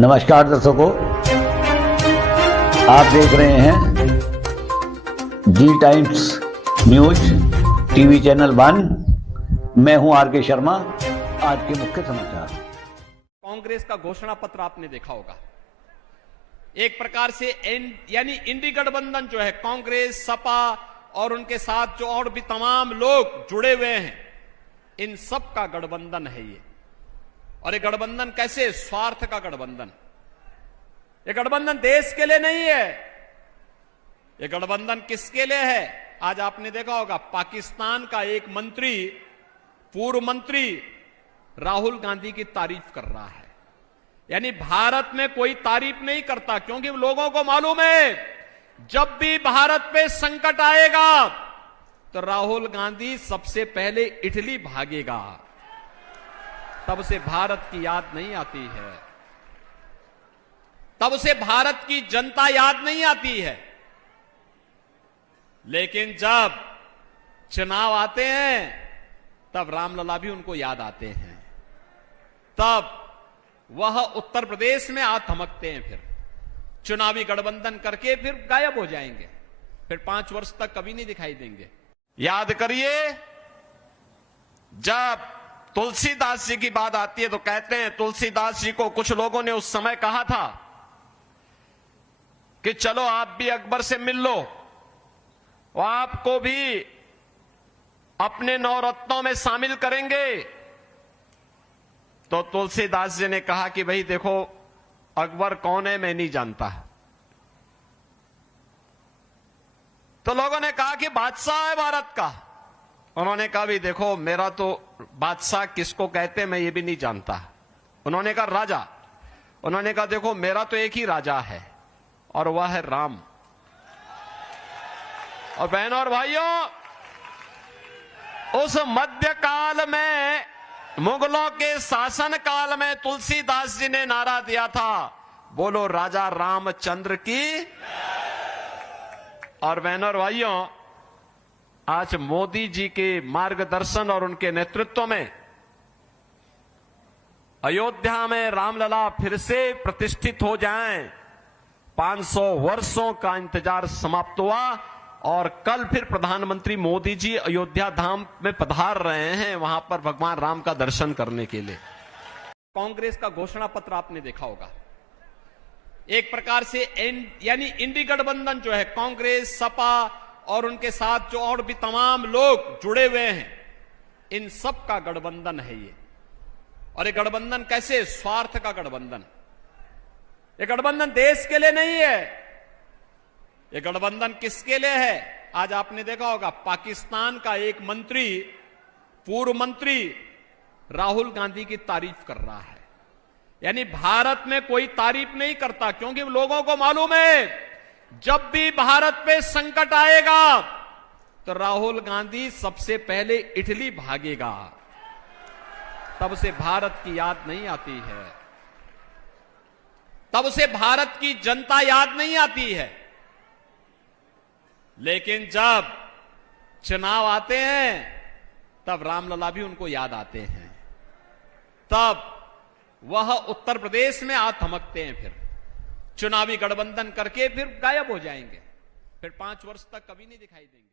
नमस्कार दर्शकों, आप देख रहे हैं जी टाइम्स न्यूज टीवी चैनल 1। मैं हूं आर.के. शर्मा। आज के मुख्य समाचार। कांग्रेस का घोषणा पत्र आपने देखा होगा। एक प्रकार से यानी इंडी गठबंधन जो है, कांग्रेस, सपा और उनके साथ जो और भी तमाम लोग जुड़े हुए हैं, इन सब का गठबंधन है ये। और ये गठबंधन कैसे? स्वार्थ का गठबंधन। ये गठबंधन देश के लिए नहीं है। ये गठबंधन किसके लिए है? आज आपने देखा होगा, पाकिस्तान का एक मंत्री, पूर्व मंत्री राहुल गांधी की तारीफ कर रहा है। यानी भारत में कोई तारीफ नहीं करता, क्योंकि लोगों को मालूम है जब भी भारत पे संकट आएगा तो राहुल गांधी सबसे पहले इटली भागेगा। तब से भारत की याद नहीं आती है, तब से भारत की जनता याद नहीं आती है। लेकिन जब चुनाव आते हैं तब रामलला भी उनको याद आते हैं। तब वह उत्तर प्रदेश में आ थमकते हैं, फिर चुनावी गठबंधन करके फिर गायब हो जाएंगे, फिर 5 वर्ष तक कभी नहीं दिखाई देंगे। याद करिए, जब तुलसीदास जी की बात आती है तो कहते हैं तुलसीदास जी को कुछ लोगों ने उस समय कहा था कि चलो आप भी अकबर से मिल लो, वो आपको भी अपने नवरत्नों में शामिल करेंगे। तो तुलसीदास जी ने कहा कि भाई देखो, अकबर कौन है मैं नहीं जानता। तो लोगों ने कहा कि बादशाह है भारत का। उन्होंने कहा भी देखो, मेरा तो बादशाह किसको कहते हैं मैं ये भी नहीं जानता। उन्होंने कहा राजा। उन्होंने कहा देखो, मेरा तो एक ही राजा है और वह है राम। और बहनों और भाइयों, उस मध्यकाल में, मुगलों के शासन काल में तुलसीदास जी ने नारा दिया था, बोलो राजा रामचंद्र की। और बहनों और भाइयों, आज मोदी जी के मार्गदर्शन और उनके नेतृत्व में अयोध्या में रामलला फिर से प्रतिष्ठित हो जाएं। 500 वर्षों का इंतजार समाप्त हुआ और कल फिर प्रधानमंत्री मोदी जी अयोध्या धाम में पधार रहे हैं, वहां पर भगवान राम का दर्शन करने के लिए। कांग्रेस का घोषणा पत्र आपने देखा होगा। एक प्रकार से यानी इंडी गठबंधन जो है, कांग्रेस, सपा और उनके साथ जो और भी तमाम लोग जुड़े हुए हैं, इन सब का गठबंधन है ये। और ये गठबंधन कैसे? स्वार्थ का गठबंधन। ये गठबंधन देश के लिए नहीं है। ये गठबंधन किसके लिए है? आज आपने देखा होगा, पाकिस्तान का एक मंत्री, पूर्व मंत्री राहुल गांधी की तारीफ कर रहा है। यानी भारत में कोई तारीफ नहीं करता, क्योंकि लोगों को मालूम है जब भी भारत पे संकट आएगा तो राहुल गांधी सबसे पहले इटली भागेगा। तब से भारत की याद नहीं आती है, तब से भारत की जनता याद नहीं आती है। लेकिन जब चुनाव आते हैं तब रामलला भी उनको याद आते हैं। तब वह उत्तर प्रदेश में आ थमकते हैं, फिर चुनावी गठबंधन करके फिर गायब हो जाएंगे, फिर 5 वर्ष तक कभी नहीं दिखाई देंगे।